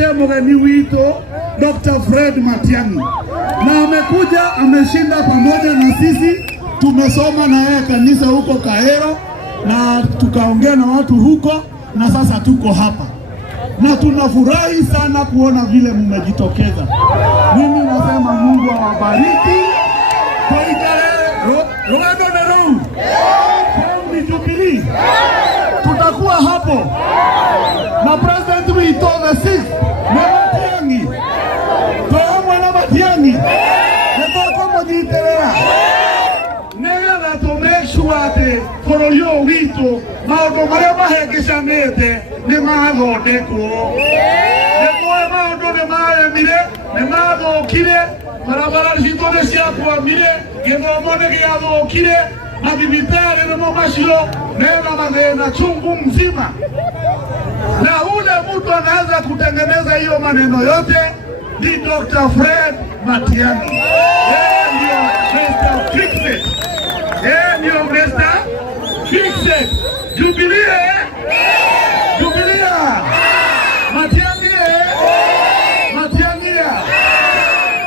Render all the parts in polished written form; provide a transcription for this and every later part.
Mgeni wito Dr. Fred Matiang'i, na amekuja ameshinda pamoja na sisi. Tumesoma na yeye kanisa huko Kahero na tukaongea na watu huko, na sasa tuko hapa na tunafurahi sana kuona vile mmejitokeza. Mimi nasema Mungu awabariki. Kwa Rwanda na Ruu Jubilee tutakuwa hapo na President wito the 6th Matiang'i na Matiang'i netoko mujiterera nega to make sure ati bũrũri witũ maũndũ marĩa mahengecanĩte nĩ mathondekwo. Nĩguo maũndũ nĩ maremire, nĩ mathũkire, barabara citũ nĩ ciakwamire, gĩthomo nĩ gĩathũkire, mathibitarĩ nĩmo macio mena mathĩna chungu mzima. Na ule mtu anaweza kutengeneza hiyo maneno yote ni Dr. Fred Matiang'i. Yeye ndio Mr. Fix-It. Yeye ndio Mr. Fix-It. Jubilee. Jubilee. Matiang'i. Matiang'i.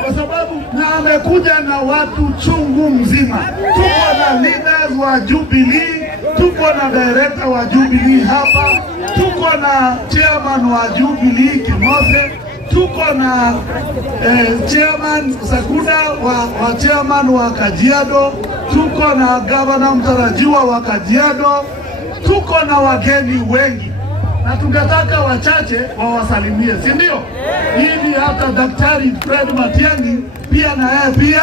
Kwa sababu na amekuja na watu chungu mzima. Tuko na leaders wa Jubilee, tuko na director wa Jubilee hapa, tuko na chairman wa Jubilee Kimose, tuko na chairman Sakuda wa chairman wa Kajiado, tuko na governor mtarajiwa wa Kajiado, tuko na wageni wengi na tungetaka wachache wawasalimie, si ndio? Ili hata Daktari Fred Matiang'i pia na yeye pia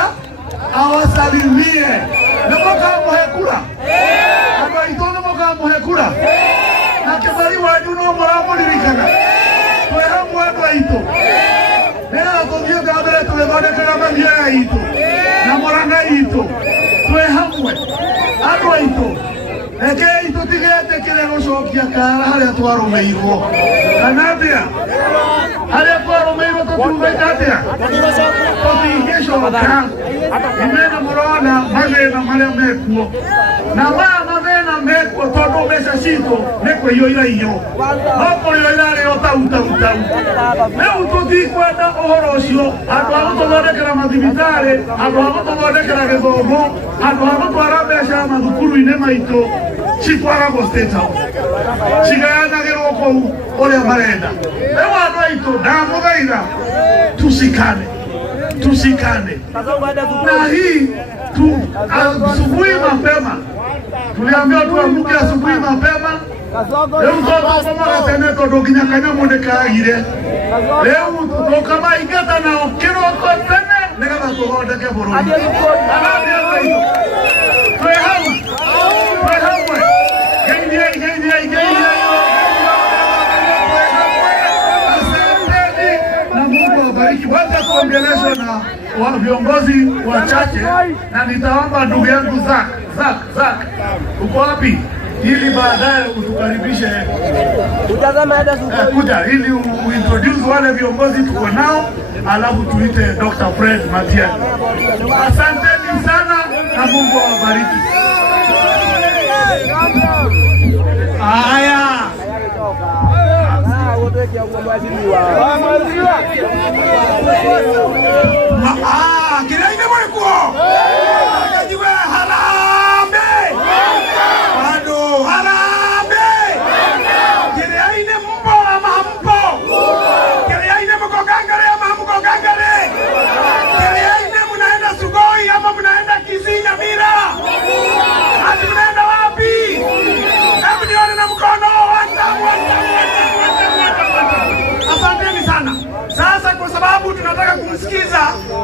awasalimie. Na mwaka muhekura aba itono mwaka muhekura na kebari waju no muramo lirikana twera mwendo ito nera tobye gabere tubone kama bya ito na moranga ito twe hamwe ado ito eke ito tigete kirego shokia kara hali twarumeirwo kanadia hali twarumeirwo tutumekatia totigesho ka imena morona magena male mekuo na wa magena mekuo todo mesa sito neko yo iyo hapo yo ira leo tauta leo tuti kwenda ohorosio ado todekera madibitare ado todekera gezomo ado twarabesha madukuru ine maito chitwara gosteta chigana geroko ole marenda ewa ado ito damo gaira tusikane na hii asubuhi mapema tuliambiwa tuamke asubuhi mapema. Leo mtoto kama ateneto doginyakanya mondekaagire leo tukama igata na okero ko tene nega tugondeke bururi anambia hiyo twehamu geidia na Mungu awabariki. Wacha kuongeleshwa na wa viongozi wachache, na nitaomba ndugu yangu Zak uko wapi, ili baadaye utukaribishe kuja ili uintroduce wale viongozi tuko nao, alafu tuite Dr. Fred Matiang'i. Asanteni sana na Mungu awabariki. Haya. Kila ine mwekuo akajiwe harambe bado harambe kila ine mbo ama mbo kila ine mkogangare ama mkogangare kila ine mnaenda Sugoi ama mnaenda Kisinya Mira hadi mnaenda wapi? Hebu nione na mkono. Asanteni sana. Sasa kwa sababu tunataka kumsikiza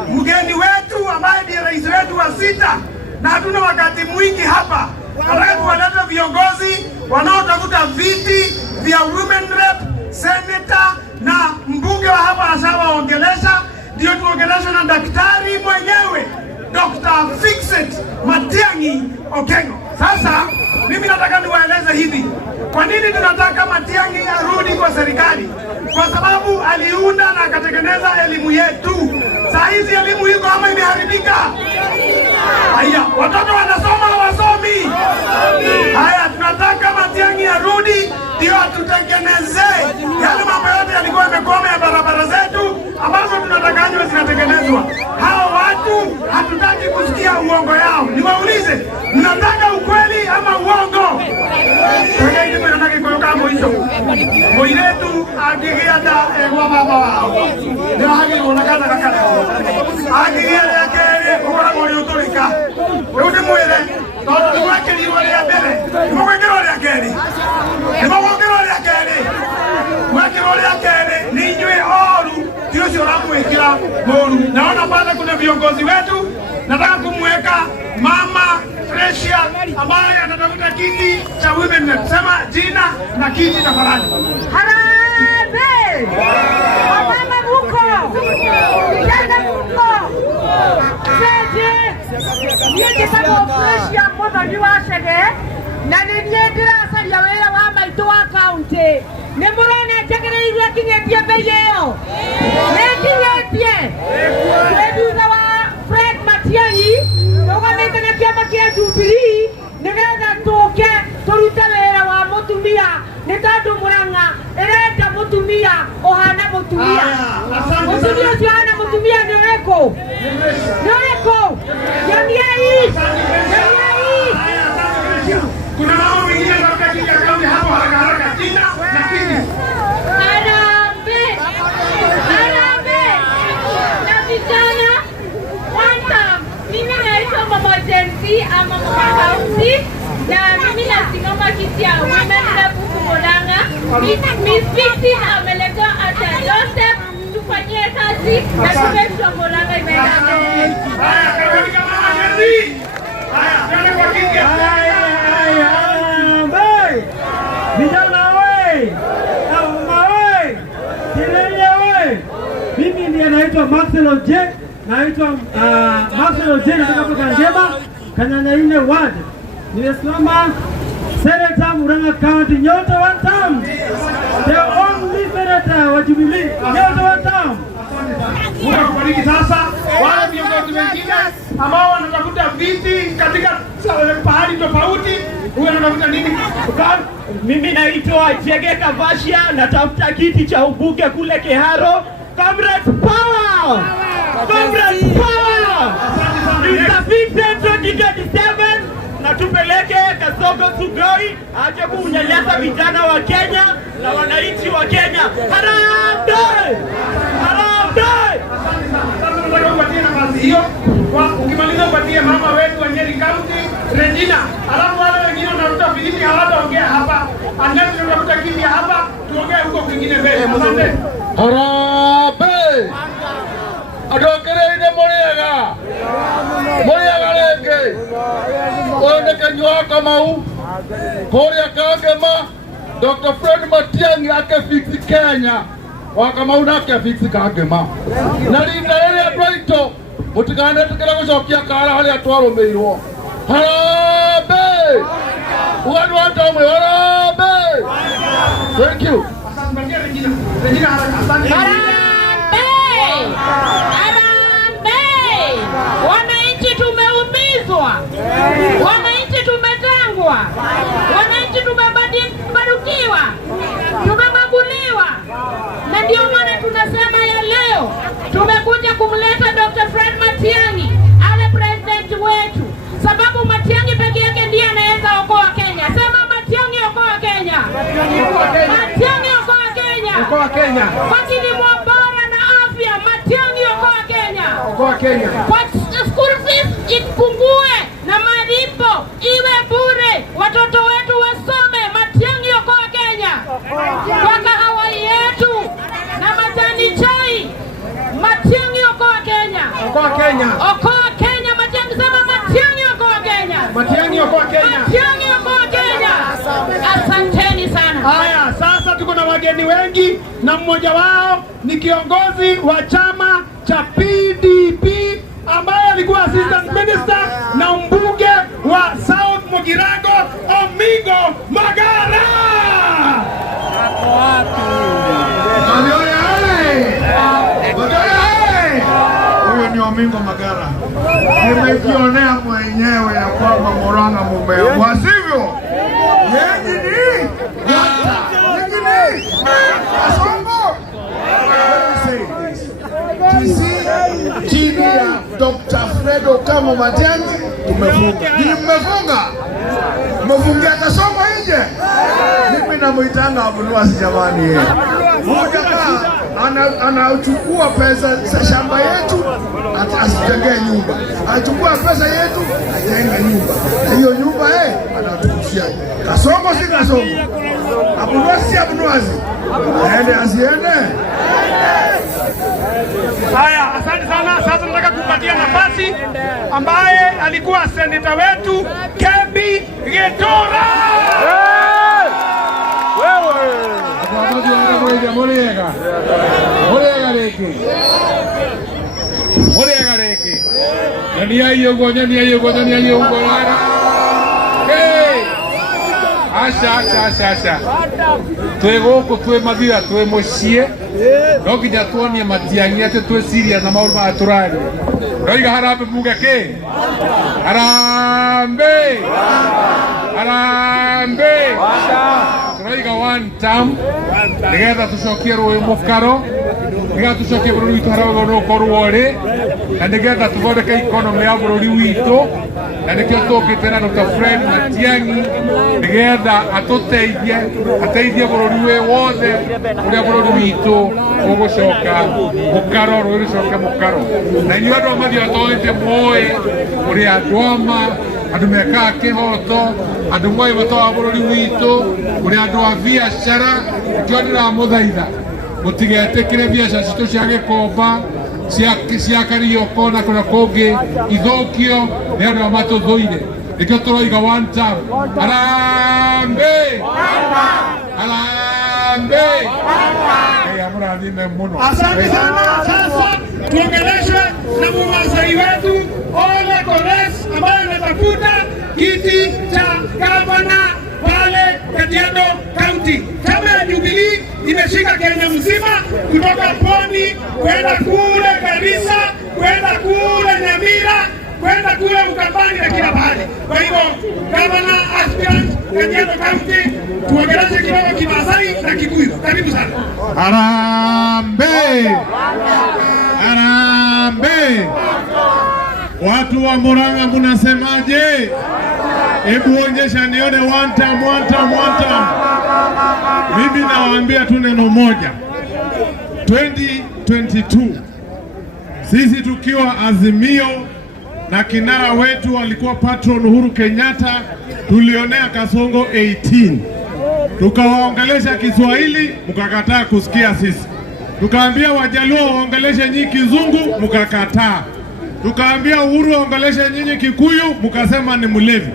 mgeni wetu ambaye ndiye rais wetu wa 6 na hatuna wakati mwingi hapa, nataka tuwalete viongozi wanaotafuta viti vya women rep, senator na mbunge wa hapa ashawaongelesha, ndio tuongeleshwe na daktari mwenyewe Dr. Fix-It Matiang'i Okengo. Sasa mimi nataka niwaeleze hivi, kwa nini tunataka Matiang'i arudi kwa serikali? Kwa sababu aliunda na akatengeneza elimu yetu. Saa hizi elimu iko ama imeharibika? Haya, watoto wanasoma hawasomi. Haya, tunataka Matiang'i arudi ndio atutengenezee yale mambo yote yalikuwa yamekwama ya barabara. Muiretu angigianda egwa baba wao ndio hagirwo na kana gakareo angigianda yake kugora muri uturika undi mwire tondu nĩmwekĩrirwo rĩa mbere nĩmũgwĩkĩrwo rĩa kerĩ nĩmũgwĩkĩrwo rĩa kerĩ mwekĩrwo rĩa kerĩ nĩ inyuĩ oru ti ũcio ũramwĩkĩra mũru. Naona pale kuna viongozi wetu, nataka kumweka mama Fresia ambaye atatafuta kiti cha women rep. Sema jina na kiti tafadhali. Harambee! Mama huko! Vijana huko! Seje! Niende kama Fresia mmoja ni washege na niende asalia wera wa maitu wa county. Nemurone jagereire kinyetie beyo. Nekinyetie. Weduza wa Fred Matiang'i tugamite na kiama kia Jubilee nigetha tuke turute wira wa mutumia ni tondu Murang'a irenda mutumia ohana mutumia. Mutumia ucio hana mutumia ni uriku? Yamiai. Kuna mambo mengine katika kaunti hapo haraka haraka jina na kiti. Harambee! Na vijana mimi naitwa Mama Jensi ama Mama Kausi na mimi nasimama kiti ya women rep Murang'a. Miss Fiti ameleta hata Joseph tufanyie kazi na tumesha Murang'a imeenda mbele. Haya, karibu Mama Jensi. Haya, twende kwa kiti. Harambee! Vijana we! Mama we! Kilele we! Mimi ndiye naitwa Maxwell Oje. Naitwa Maxwell Oje, natoka kwa Kangema, Kanyanya ile ward. Nimesimama Senator Murang'a County, nyote one term. The only senator wa Jubilee, nyote one term. Mungu akubariki. Sasa wale viongozi wengine ambao wanatafuta viti katika pahali tofauti, huyu anatafuta nini? Mimi naitwa Jege Kavashia, natafuta kiti cha ubunge kule Kiharo. Comrades power! Comrades power! Tutafite 2027 na tupeleke Kasongo Sugoi aje kunyanyasa vijana wa Kenya na wananchi wa Kenya. Harambee! Harambee! Sasa nataka upatie nafasi hiyo. Ukimaliza upatie mama wetu wa Nyeri County, Regina. Alafu wale wengine wanaruta filimi hawataongea hapa. Angalau tunakuta kimya hapa, tuongee huko kwingine mbele. Asante. Harambee! Adokereire Muriaga. Muriaga renge. Wone Kanywa Kamau. Korea Kangema. Dr. Fred Matiang'i akefiksi Kenya. Wakamau nake afiksi Kangema. Na linda rĩrĩ andũ aitũ mũtikanetĩkĩre gũcokia kara harĩa twarũmĩirwo. Harambee! Wanu atamwe harambee! Thank you. Regina asante. Harambee! Wananchi tumeumizwa. Wananchi tumetengwa. Wananchi tumebadukiwa. Tumebaguliwa. Na ndio maana tunasema ya leo tumekuja kumleta Dr. Fred Matiang'i ale president wetu, sababu Matiang'i peke yake ndiye anaweza okoa Kenya. Sema Matiang'i okoa Kenya. Matiang'i okoa Kenya. Okoa Kenya. Kwa kilimo bora na afya, Matiang'i okoa Kenya. Okoa Kenya. Kwa school fees ipungue na malipo iwe bure, watoto wetu wasome, Matiang'i okoa Kenya. Kwa kahawa yetu na majani chai, Matiang'i okoa Kenya. Okoa Kenya. Okoa Kenya, Matiang'i. Sema Matiang'i okoa Kenya. Matiang'i okoa Kenya. Matiang'i okoa Kenya. Asanteni sana. Haya, sasa tuko na wageni wengi na mmoja wao ni kiongozi wa chama cha PDP ambaye alikuwa assistant minister na mbunge wa South Mogirago, Omingo Magara. Huyo ni Omingo Magara. Nimejionea mwenyewe ya kwamba Murang'a mumeamua, sivyo? Yeye ni Kasongo. Chini ya Dr. Fred Okamo Matiang'i tumefunga. Mmefunga? Mmefungia Kasongo nje? Mimi namuitanga Abunwasi jamani. Moja anachukua pesa za shamba yetu asijengee nyumba. Anachukua pesa yetu ajenga nyumba. Hiyo nyumba anatukushia. Kasongo si kasongo. Abunwasi. Aende asiende. Haya, asante sana. Sasa nataka kupatia nafasi ambaye alikuwa seneta wetu Kembi Gitura. Muriega reki. Nyania yugo. Asha. Twe goko twe mathira twe mucie. No nginya tuonie Matiang'i ati twe serious na maundu ma turari. Roiga harambe muge ki? Harambe. Roiga one term. Nigetha tucokie rũĩ mũkaro. Nigetha tucokie bũrũri witũ harĩa no korwo rĩ. Na nigetha tuthondeke economy ya bũrũri witũ. Na nikio tũkĩte na Dr. Fred Matiang'i nigetha ateithie bũrũri wĩ wothe ũrĩa bũrũri witũ ũgũcoka mũkaro, rũĩ rũcoke mũkaro. Na inyuĩ andũ a Mathioya mũĩ ũrĩ andũ ama, andũ mekaga kĩhoto, andũ mũĩ bata wa bũrũri witũ, ũrĩ andũ a biacara. Nikio ndĩramũthaitha mũtigetĩkĩre biacara citũ cia gĩkomba cia Karioko na kũrĩa kũngĩ ithũkio nĩ andũ matũthũire. Nikio tũroiga one term. Harambe. Asante sana. Sasa tuongeleshwe na mwanasheria wetu Ole Kores ambaye anatafuta kiti cha gavana pale Kajiado County. Chama ya Jubilee imeshika Kenya mzima kutoka Pwani kwenda kule Garissa, kwenda kule Nyamira, kwenda kule Ukambani na kila mahali. Kwa hivyo gavana aspirant Kajiado County, tuongeleshe kidogo Kimasai na Kikuyu. Karibu sana. Harambe. Watu wa Murang'a mnasemaje? Hebu onyesha nione one time. Mimi nawaambia tu neno moja. 2022 sisi tukiwa Azimio na kinara wetu alikuwa Patron Uhuru Kenyatta, tulionea Kasongo 18. Tukawaongelesha Kiswahili mkakataa kusikia sisi. Tukaambia Wajaluo waongeleshe nyinyi Kizungu mkakataa. Tukaambia Uhuru waongeleshe nyinyi Kikuyu mkasema ni mlevi.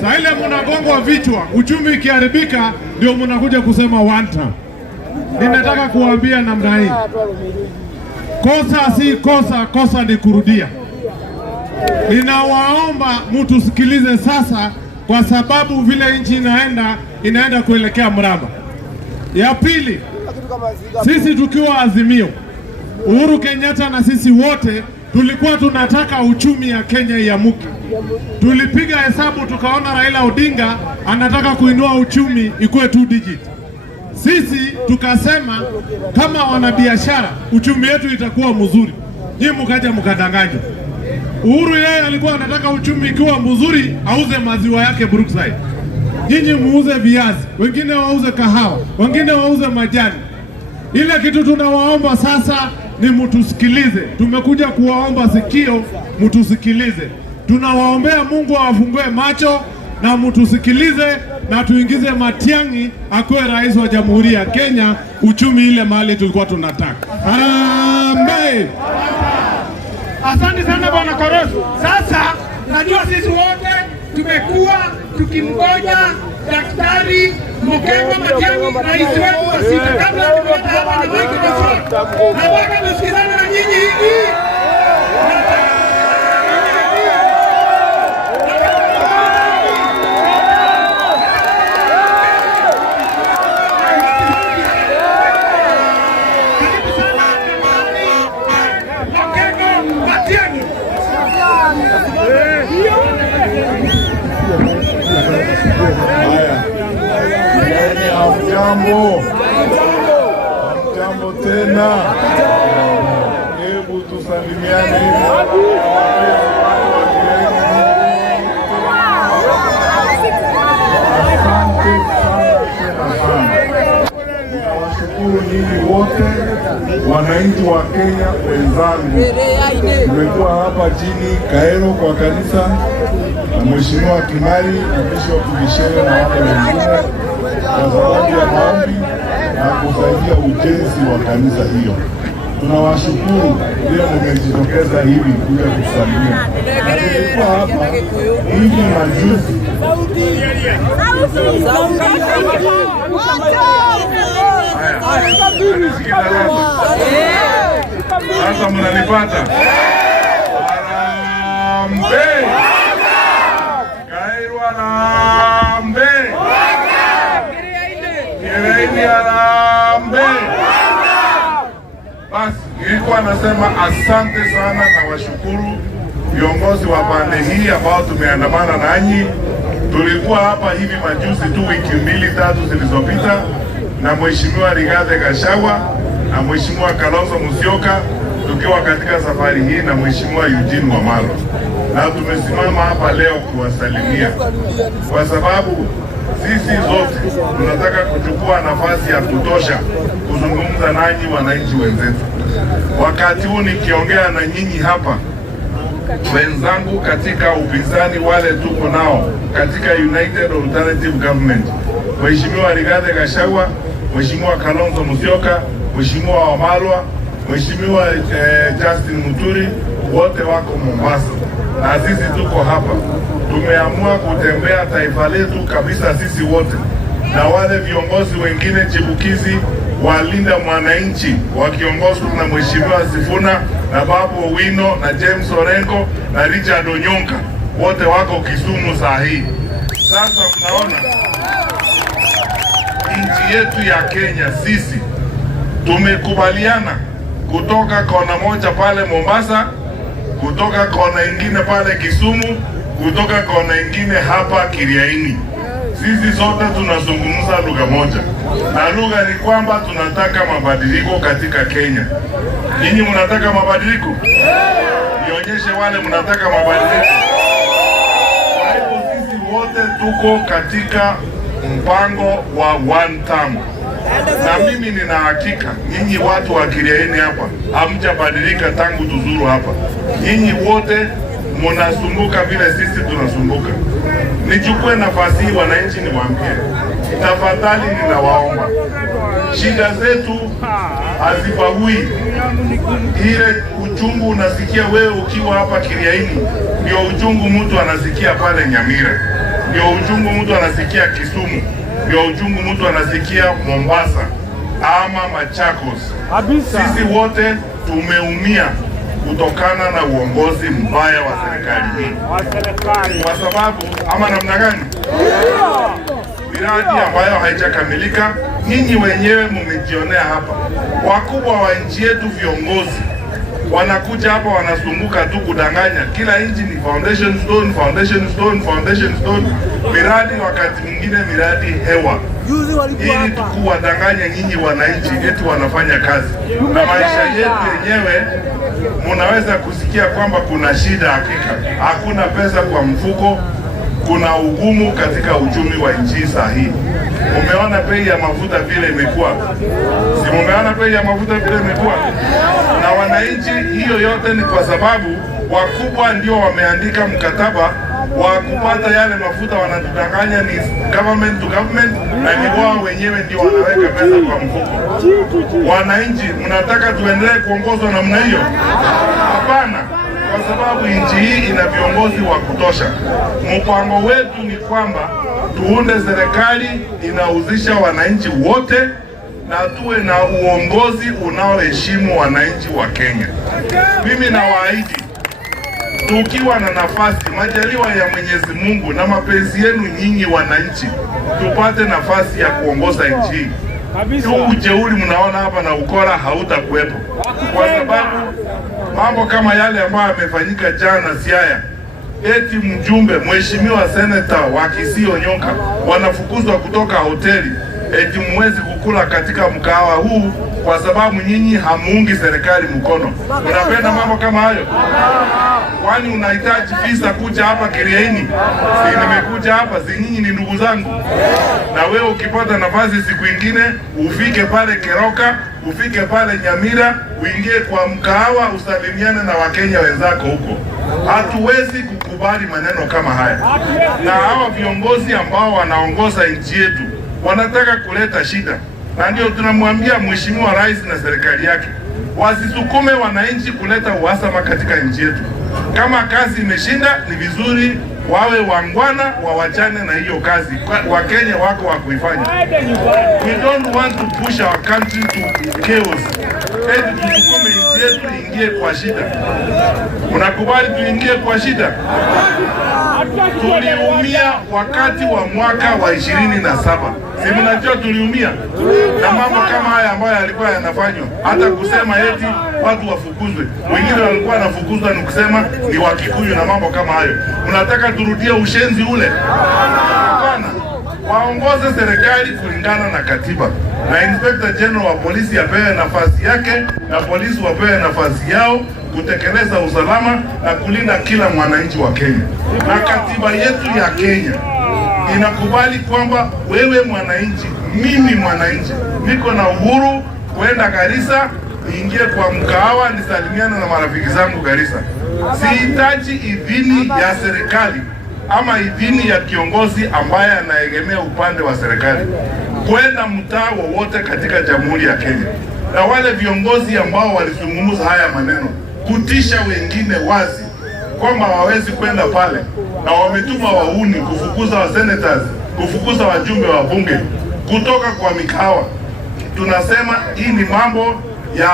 Sasa ile mnagongwa vichwa, uchumi ikiharibika ndio mnakuja kusema one term. Ninataka kuambia namna hii. Kosa si kosa, kosa ni kurudia. Ninawaomba mtusikilize sasa, kwa sababu vile nchi inaenda kuelekea mraba. Ya pili, sisi tukiwa Azimio, Uhuru Kenyatta na sisi wote tulikuwa tunataka uchumi ya Kenya iamuke. Tulipiga hesabu tukaona Raila Odinga anataka kuinua uchumi ikuwe 2 digit. Sisi tukasema kama wanabiashara uchumi wetu itakuwa mzuri. Nyinyi mkaja mkadanganya. Uhuru yeye alikuwa anataka uchumi ikiwa mzuri auze maziwa yake Brookside. Nyinyi muuze viazi, wengine wauze kahawa, wengine wauze majani. Ile kitu tunawaomba sasa ni mtusikilize. Tumekuja kuwaomba sikio, mtusikilize. Tunawaombea Mungu awafungue macho na mtusikilize, na tuingize Matiang'i akuwe rais wa Jamhuri ya Kenya, uchumi ile mahali tulikuwa tunataka. Harambee! Asante sana Bwana Korosu. Sasa najua sisi wote tumekuwa tukimgoja Daktari Mokengwa Matiang'i, rais wetu wa sita. Kabla tumeleta hapa na microphone, nataka tusikizane na nyinyi hivi. Jambo tena. Hebu tusalimiane. Asante sana. wote, wananchi wa Kenya wenzangu, tumekuwa hapa chini Kaero kwa kanisa na Mheshimiwa Kimari na Bishop Gishere na wale wengine kwa sababu ya maombi na kusaidia ujenzi wa kanisa hiyo. Tunawashukuru vile mmejitokeza hivi kuja kusalimia. Tulikuwa hapa hivi majuzi. Sasa mnanipata? Harambee! Kairo harambee! Kireini harambee! Basi nilikuwa nasema asante sana na washukuru viongozi wa pande hii ambao tumeandamana nanyi. Tulikuwa hapa hivi majuzi tu, wiki 2-3 zilizopita, na Mheshimiwa Rigathi Gachagua na Mheshimiwa Kalonzo Musyoka, tukiwa katika safari hii na Mheshimiwa Eugene Wamalwa, na tumesimama hapa leo kuwasalimia kwa sababu sisi zote tunataka kuchukua nafasi ya kutosha kuzungumza nanyi wananchi wenzetu. Wakati huu nikiongea na nyinyi hapa, wenzangu katika upinzani wale tuko nao katika United Alternative Government, Mheshimiwa Rigathi Gachagua, Mheshimiwa Kalonzo Musyoka, Mheshimiwa Wamalwa, Mheshimiwa Justin Muturi, wote wako Mombasa na sisi tuko hapa. Tumeamua kutembea taifa letu kabisa sisi wote, na wale viongozi wengine chipukizi walinda mwananchi wakiongozwa na Mheshimiwa Sifuna na Babu Owino na James Orengo na Richard Onyonka, wote wako Kisumu saa hii. Sasa mnaona nchi yetu ya Kenya, sisi tumekubaliana kutoka kona moja pale Mombasa, kutoka kona ingine pale Kisumu, kutoka kona ingine hapa Kiriaini. Sisi sote tunazungumza lugha moja, na lugha ni kwamba tunataka mabadiliko katika Kenya. Ninyi mnataka mabadiliko? Nionyeshe wale mnataka mabadiliko. Kwa hivyo sisi wote tuko katika mpango wa one term, na mimi nina hakika nyinyi watu wa Kiriaini hapa hamjabadilika tangu tuzuru hapa. Nyinyi wote mnasumbuka vile sisi tunasumbuka. Nichukue nafasi hii wananchi niwaambie, tafadhali ninawaomba, shida zetu hazibagui. Ile uchungu unasikia wewe ukiwa hapa Kiriaini ndio uchungu mtu anasikia pale Nyamira, ndio uchungu mtu anasikia Kisumu, ndio uchungu mtu anasikia Mombasa ama Machakos. Sisi wote tumeumia kutokana na uongozi mbaya wa serikali hii. Kwa sababu ama namna gani? Miradi ambayo haijakamilika, nyinyi wenyewe mmejionea hapa. Wakubwa wa nchi yetu, viongozi wanakuja hapa wanasumbuka tu kudanganya. Kila nchi ni foundation stone, foundation stone, foundation stone. Miradi wakati mwingine miradi hewa, ili tukuwadanganya nyinyi wananchi eti wanafanya kazi. Na maisha yetu yenyewe munaweza kusikia kwamba kuna shida. Hakika hakuna pesa kwa mfuko, kuna ugumu katika uchumi wa nchi saa hii. Umeona bei ya mafuta vile imekuwa, si mumeona bei ya mafuta vile imekuwa? Na wananchi, hiyo yote ni kwa sababu wakubwa ndio wameandika mkataba wa kupata yale mafuta. Wanatudanganya ni government to government, na ni wao wenyewe ndio wanaweka pesa kwa mfuko. Wananchi, mnataka tuendelee kuongozwa namna hiyo? Hapana, kwa sababu nchi hii ina viongozi wa kutosha. Mpango wetu ni kwamba tuunde serikali inahusisha wananchi wote na tuwe na uongozi unaoheshimu wananchi wa Kenya. Mimi nawaahidi, tukiwa na nafasi, majaliwa ya Mwenyezi Mungu na mapenzi yenu nyinyi wananchi, tupate nafasi ya kuongoza nchi hii. Huu ujeuri mnaona hapa na ukora hautakuwepo, kwa sababu mambo kama yale ambayo yamefanyika jana Siaya, eti mjumbe mheshimiwa seneta wa Kisii Onyonka wanafukuzwa kutoka hoteli, eti mwezi kukula katika mkahawa huu kwa sababu nyinyi hamuungi serikali mkono. Unapenda mambo kama hayo? Kwani unahitaji visa kuja hapa Kiriaini? Si nimekuja hapa, si nyinyi ni ndugu zangu? Na wewe ukipata nafasi siku ingine ufike pale Keroka ufike pale Nyamira, uingie kwa mkahawa, usalimiane na Wakenya wenzako huko. Hatuwezi kukubali maneno kama haya, na hawa viongozi ambao wanaongoza nchi yetu wanataka kuleta shida, na ndio tunamwambia Mheshimiwa Rais na serikali yake wasisukume wananchi kuleta uhasama katika nchi yetu. Kama kazi imeshinda, ni vizuri wawe wangwana, wawachane na hiyo kazi. Wakenya wako wa kuifanya. We don't want to push our country to chaos. Eti tusukume nchi yetu ingie kwa shida. Unakubali tuingie kwa shida? Tuliumia wakati wa mwaka wa 27. Si mnajua tuliumia na mambo kama haya ambayo yalikuwa yanafanywa, hata kusema eti watu wafukuzwe. Wengine walikuwa wanafukuzwa ni kusema ni Wakikuyu na mambo kama hayo. Unataka turudie ushenzi ule? Hapana. Waongoze serikali kulingana na katiba, na Inspector General wa polisi apewe nafasi yake na polisi wapewe nafasi yao kutekeleza usalama na kulinda kila mwananchi wa Kenya. Na katiba yetu ya Kenya inakubali kwamba wewe mwananchi, mimi mwananchi, niko na uhuru kwenda Garissa, niingie kwa mkahawa, nisalimiane na marafiki zangu Garissa. Sihitaji idhini ya serikali ama idhini ya kiongozi ambaye anaegemea upande wa serikali kwenda mtaa wowote katika Jamhuri ya Kenya. Na wale viongozi ambao walizungumza haya maneno kutisha wengine wazi kwamba hawawezi kwenda pale, na wametuma wauni kufukuza wa senators, kufukuza wajumbe wa bunge kutoka kwa mikahawa. Tunasema hii ni mambo ya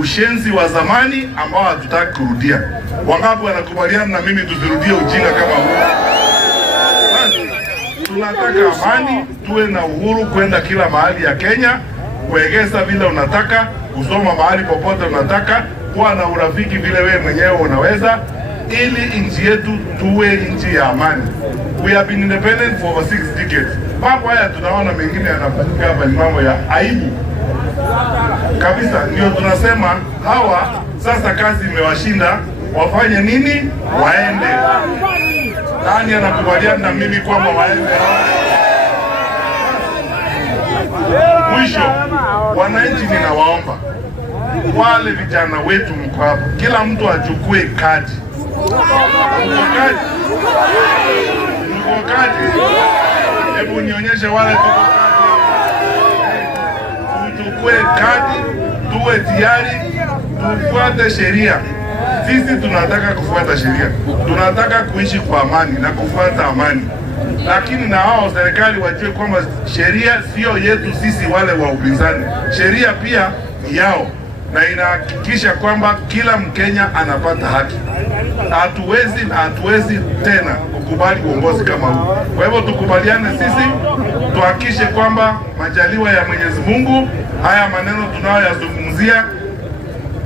ushenzi wa zamani ambao hatutaki kurudia. Wangapi wanakubaliana na mimi tusirudie ujinga kama huu? Tunataka amani, tuwe na uhuru kwenda kila mahali ya Kenya, kuegeza vile unataka, kusoma mahali popote unataka, kuwa na urafiki vile wewe mwenyewe unaweza, ili nchi yetu tuwe nchi ya amani. We have been independent for over 6 decades. Mambo haya tunaona mengine yanafanyika hapa ni mambo ya aibu kabisa. Ndio tunasema hawa sasa kazi imewashinda, wafanye nini? Waende. Nani anakubaliana na mimi kwamba waende? Mwisho, wananchi ninawaomba, wale vijana wetu mko hapa, kila mtu achukue kadi. Mko kadi? Hebu nionyeshe wale tuko kadi. Tuchukue kadi, tuwe tayari, tufuate sheria. Sisi tunataka kufuata sheria, tunataka kuishi kwa amani na kufuata amani, lakini na hao serikali wajue kwamba sheria sio yetu sisi wale wa upinzani, sheria pia ni yao, na inahakikisha kwamba kila Mkenya anapata haki. Hatuwezi tena kukubali uongozi kama huu. Kwa hivyo tukubaliane sisi, tuhakikishe kwamba majaliwa ya Mwenyezi Mungu, haya maneno tunayoyazungumzia,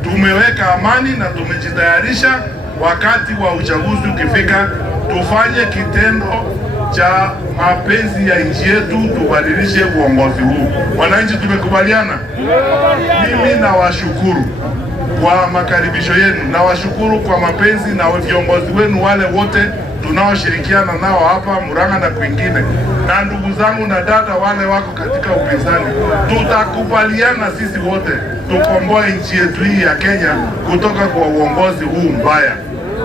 tumeweka amani na tumejitayarisha. Wakati wa uchaguzi ukifika, tufanye kitendo cha mapenzi ya nchi yetu, tubadilishe uongozi huu. Wananchi tumekubaliana. Mimi nawashukuru kwa makaribisho yenu, nawashukuru kwa mapenzi na viongozi wenu wale wote tunaoshirikiana nao hapa Murang'a na kwingine, na ndugu zangu na dada wale wako katika upinzani. Tutakubaliana sisi wote tukomboe nchi yetu hii ya Kenya kutoka kwa uongozi huu mbaya,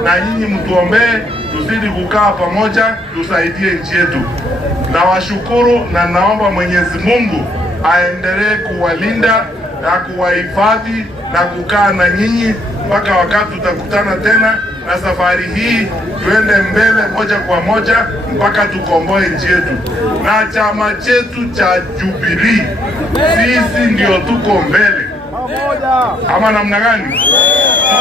na nyinyi mtuombee tuzidi kukaa pamoja, tusaidie nchi yetu. Nawashukuru na naomba Mwenyezi Mungu aendelee kuwalinda na kuwahifadhi na kukaa na nyinyi mpaka wakati tutakutana tena, na safari hii tuende mbele moja kwa moja mpaka tukomboe nchi yetu. Na chama chetu cha Jubilee, sisi ndio tuko mbele, ama namna gani?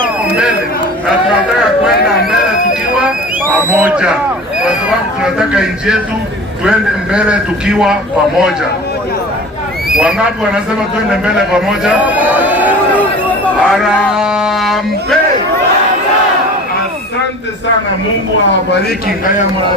Tuko mbele na tunataka kwenda mbele tukiwa pamoja, kwa sababu tunataka nchi yetu tuende mbele tukiwa pamoja. Wangapi wanasema tuende mbele pamoja? Harambee! Asante sana, Mungu awabariki. Ngaya mwana